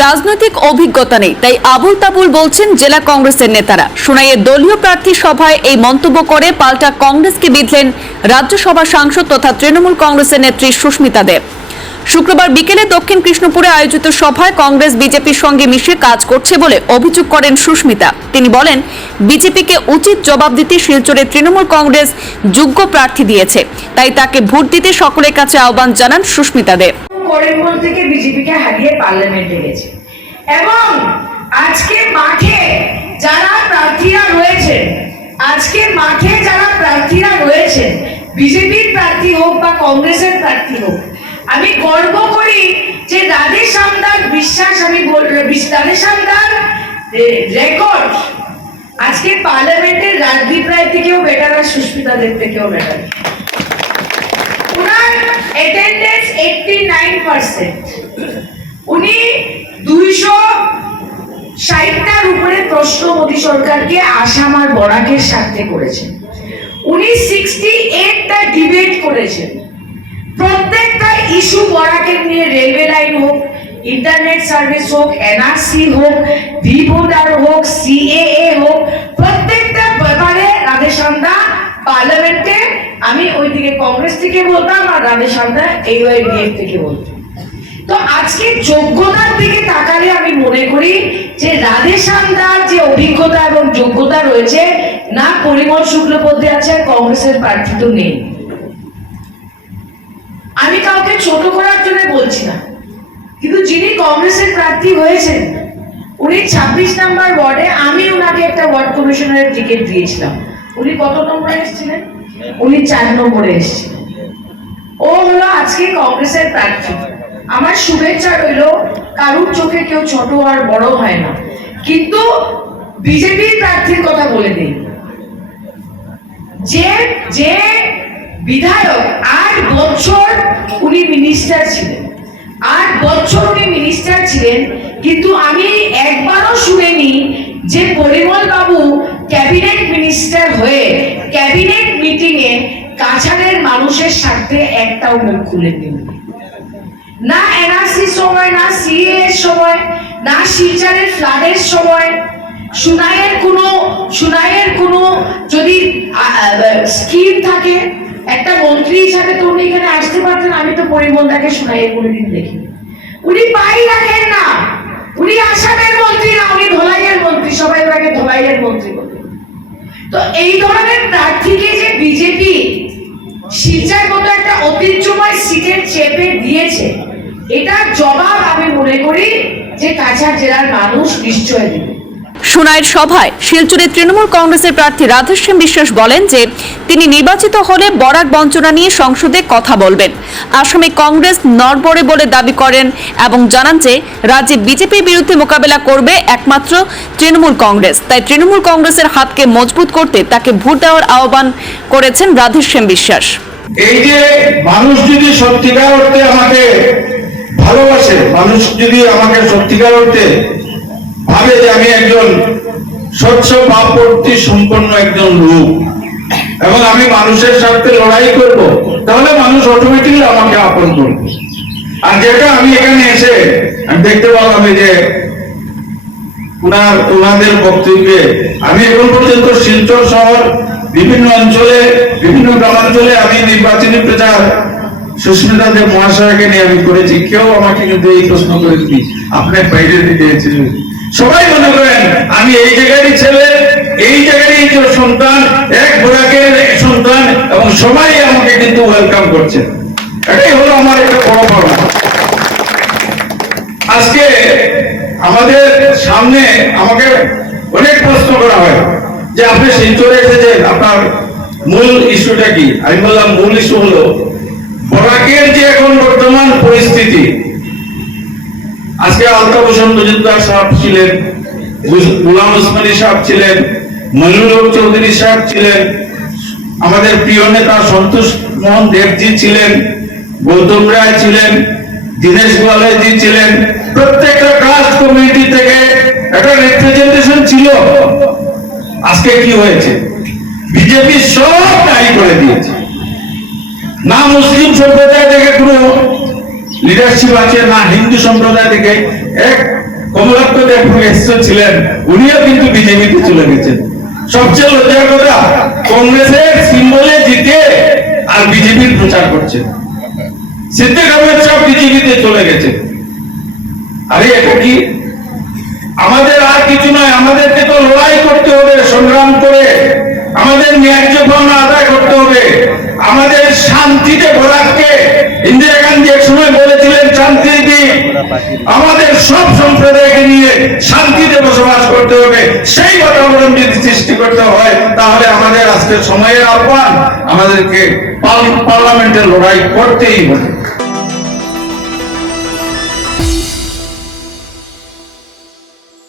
রাজনৈতিক অভিজ্ঞতা নেই, তাই আবুল তাবুল বলছেন জেলা কংগ্রেসের নেতারা। সোনাইয়ের দলীয় প্রার্থী সভায় এই মন্তব্য করে পাল্টা কংগ্রেসকে বিধলেন রাজ্যসভা সাংসদ তথা তৃণমূল কংগ্রেসের নেত্রী সুস্মিতা দেব। শুক্রবার বিকেলে দক্ষিণ কৃষ্ণপুরে আয়োজিত সভায় কংগ্রেস বিজেপির সঙ্গে মিশে কাজ করছে বলে অভিযোগ করেন সুস্মিতা। তিনি বলেন, বিজেপিকে উচিত জবাব দিতে শিলচরে তৃণমূল কংগ্রেস যোগ্য প্রার্থী দিয়েছে, তাই তাকে ভোট দিতে সকলের কাছে আহ্বান জানান সুস্মিতা দেব। করিমগঞ্জ থেকে বিজেপিকে হারিয়ে পার্লামেন্টে গেছে। এবং আজকে মাঠে যারা প্রার্থীরা রয়েছেন আজকে মাঠে যারা প্রার্থীরা রয়েছে, বিজেপির প্রার্থী হোক বা কংগ্রেসের প্রার্থী হোক, আমি গর্ব করি যে রাধে সামদার বিশ্বাস, আমি রাধে সামদার রেকর্ড আজকে পার্লামেন্টের রাজদীপ রায় থেকেও বেটার আর সুস্মিতাদের থেকেও better attendance eighty nine percent উনি দুইশো ষাটটার উপরে প্রশ্ন মোদী সরকারকে, আসাম আর বরাকের স্বার্থে করেছেন। উনি সিক্সটি এইটটা ডিবেট করেছেন। প্রত্যেকটা ইস্যু বরাকের নিয়ে রেলওয়ে লাইন হোক ইন্টারনেট সার্ভিস হোক এনআরসি হোক ভি ভোটার হোক সিএএ হোক, প্রত্যেকটা ব্যাপারে রাধেশ্যামদা পার্লামেন্টে আমি ওইদিকে কংগ্রেস থেকে বলতাম আর রাধে রাধেশ্যামদা এই ওয়াইডিএফ থেকে বলতাম। তো আজকে যোগ্যতার দিকে তাকালে আমি মনে করি যে রাধে রাধেশ্যামদার যে অভিজ্ঞতা এবং যোগ্যতা রয়েছে, না পরিমল শুক্লপদ্যে আছে আর কংগ্রেসের প্রার্থী তো নেই। আমি কাউকে ছোট করার জন্য বলছি না, কিন্তু যিনি কংগ্রেসের প্রার্থী হয়েছেন, উনি ছাব্বিশ নাম্বার ওয়ার্ডে আমি ওনাকে একটা ওয়ার্ড কমিশনারের টিকিট দিয়েছিলাম। উনি কত নম্বরে এসেছিলেন? উনি চার নম্বরে এসেছিলেন। ও হলো আজকে কংগ্রেসের প্রার্থী। আমার শুভেচ্ছা রইল কারুর চোখে কেউ ছোট আর বড় হয় না। কিন্তু বিজেপির প্রার্থীর কথা বলে দিই। যে যে বিধায়ক আট বছর উনি মিনিস্টার ছিলেন। আট বছর উনি মিনিস্টার ছিলেন কিন্তু আমি একবারও শুনিনি যে পরিমল বাবু ক্যাবিনেট মিনিস্টার হয়ে ক্যাবিনেট মিটিং এ কাছাড়ের মানুষের স্বার্থে একটাও মুখ খুলে দিন। না এনআরসি সময়, না সিএ এর সময়, না শিলচরের ফ্লাডের সময়, সুনাইয়ের কোনো সুনাইয়ের কোনো যদি স্কিম থাকে, একটা মন্ত্রী হিসাবে তো উনি এখানে আসতে পারতেন, আমি তো পরিমলদাকে সুনাইয়ের কোনোদিন দেখি উনি পাই রাখেন না, উনি আসামের মন্ত্রী না, উনি ধোলাইয়ের মন্ত্রী, সবাই ওনাকে ধোলাইয়ের মন্ত্রী বলে। তো এই ধরনের প্রার্থীকে যে বিজেপি শিলচার মতো একটা ঐতিহ্যময় সিটের চেপে দিয়েছে এটা জবাব আমি মনে করি যে কাছাড় জেলার মানুষ নিশ্চয় দেবে। সোনাইয়ের সভায় শিলচরের তৃণমূল কংগ্রেসের প্রার্থী রাধেশ্যাম বিশ্বাস বলেন যে তিনি নির্বাচিত হলে বরাক বঞ্চনা নিয়ে সংসদে কথা বলবেন। আসামে কংগ্রেস নড়বড়ে বলে দাবি করেন এবং জানান যে রাজ্যে বিজেপির বিরুদ্ধে মোকাবেলা করবে একমাত্র তৃণমূল কংগ্রেস। তাই তৃণমূল কংগ্রেসের হাতকে মজবুত করতে তাকে ভোট দেওয়ার আহ্বান করেছেন রাধেশ্যাম বিশ্বাস। এই যে মানুষ যদি সত্যিকার অর্থে আমাকে ভালোবাসে, মানুষ যদি আমাকে সত্যিকার অর্থে ভাবে যে আমি একজন স্বচ্ছ ভাবপ্রতি সম্পন্ন একজন লোক এবং আমি মানুষের সাথে লড়াই করব, তাহলে মানুষ অটোমেটিকলি আমাকে আপন করবে। আর যেটা আমি এখানে এসে দেখতে পেলাম যে উনার ওনাদের বক্তব্যে, আমি এখন পর্যন্ত শিলচর শহর, বিভিন্ন অঞ্চলে, বিভিন্ন গ্রামাঞ্চলে আমি নির্বাচনী প্রচার সুস্মিতা দেব মহাশয়কে নিয়ে আমি করেছি। কেউ আমাকে কিন্তু এই প্রশ্ন করেনি। আপনার বাইরে দিতে সবাই মনে করেন, আমি এই জায়গারই ছেলে, এই জায়গারই সন্তান, এক বোরাকের সন্তান, এবং সবাই আমাকে কিন্তু ওয়েলকাম করছে। এটাই হলো আমার একটা বড় পাওনা আজকে আমাদের সামনে আমাকে অনেক প্রশ্ন করা হয়, যে আপনি শিলচরে এসেছেন, আপনার মূল ইস্যুটা কি? আমি বললাম, মূল ইস্যু হলো, বরাকের যে এখন বর্তমান পরিস্থিতি আজকে আলতাফ মজুমদার সাহেব ছিলেন গুলাম ওসমানী সাহেব ছিলেন, মনিরুল হক চৌধুরী সাহেব ছিলেন, আমাদের প্রিয় নেতা সন্তোষ মোহন দেবজি ছিলেন, গৌতম রায় ছিলেন, দীনেশ গোয়ালজি ছিলেন। প্রত্যেকটা কাস্ট কমিউনিটি থেকে একটা রিপ্রেজেন্টেশন ছিল। আজকে কি হয়েছে? বিজেপি সব দায়ী করে দিয়েছে। না মুসলিম সম্প্রদায় থেকে কোনো লিডারশিপ আছে না হিন্দু সম্প্রদায় থেকে এক কমলাক্ষ দেব ছিলেন উনিও কিন্তু বিজেপিতে চলে গেছেন। সবচেয়ে লজ্জার কথা, কংগ্রেসের সিম্বলে জিতে আর বিজেপির প্রচার করছেন সিদ্দিক আহমেদ সব বিজেপিতে চলে গেছে। আরে, এটা কি? আমাদের আর কিছু নয়, আমাদেরকে তো লড়াই করতে হবে, সংগ্রাম করে। আমাদের ন্যায্য পাওনা আদায় করতে হবে। আমাদের শান্তিতে ভরাককে ইন্দিরা আমাদের সব সম্প্রদায়কে নিয়ে শান্তিতে বসবাস করতে হবে। সেই বাতাবরণ যদি সৃষ্টি করতে হয়, তাহলে আমাদের আজকে সময়ের আহ্বান আমাদেরকে পার্লামেন্টের লড়াই করতেই হবে।